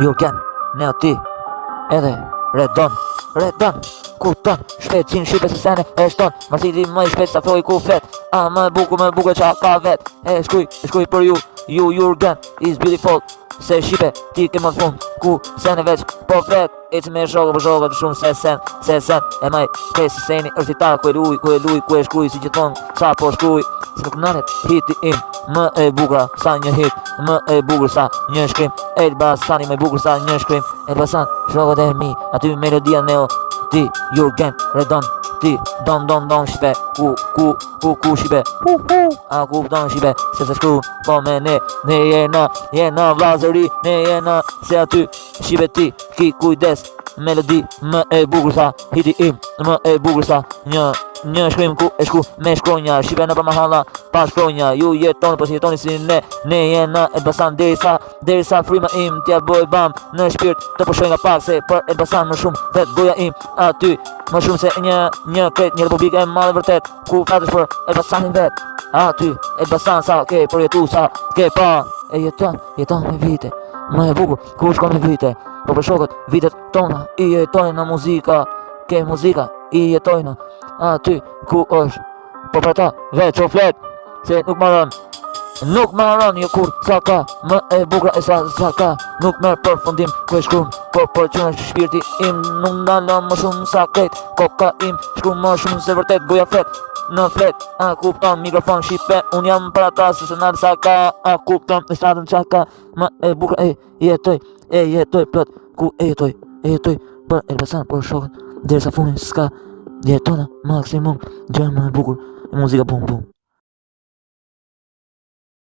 Jurgen, ne o ti, edhe Redon, kupton, shpejt shqipe se sene e shton, Marsiti më i shpejt sa floj ku flet, më e bukur qa ka vet, e shkuj për ju Jurgen is beautiful, se shqipe ti ke më fund, ku sene veç po flet, e që me shokë për shokë të shumë se sen, e maj shpejt se seni është i ta ku e shkuj si gjithon, sa po shkuj, se nuk nanet hiti im, më e bukra sa një hit, më e bukur sa një shkrim, Elbasani më e bukur sa një shkrim, Elbasan, shokët e mi, aty melodia neo, ti, Jurgen, Redon, ti, don, shqipe, ku shqipe, a ku don shqipe, se shkru, po me ne jena vlazëri, ne jena, se aty, shqipe ti, ki kujdes, melodi, më e bukur sa, hiti im, më e bukur sa, një shkrim ku e shku me shkronja, shqipe në për mahalla, pa shkronja, ju jetoni, po si jetoni si ne jena Elbasan, derisa frima im, tja boj bam, në shpirt, të përshoj nga pak, se për Elbasan më shumë, vet goja im, aty, më shumë se një kret, një republik e madhe vërtet, ku flatësh për Elbasanin vet, aty, Elbasan sa ke përjetu, sa ke pa, e jeton me vite, më e bukur, ku shkon me vite, po për shokët, vitet tona, i jetojnë në muzika, ke muzika, i jetojnë, aty, ku është, po për ta, veç o flet, se nuk marron, jo kur, sa ka, më e bukra e sa ka, nuk merë përfundim, ku e shkrum, po për që në shpirti im, nuk ndalon më shumë sa kret, koka im, shkrum më shumë se vërtet, goja flet, në flet, a kupton, mikrofon shqipe, unë jam për ata, se se nalë sa ka, a kupton, e statën qa ka, më e bukra, e jetoj plot, ku e jetoj, për Elbasan, për shokën, derisa funin s'ka, jetona, maksimum, gjë më e bukur, muzika bum bum.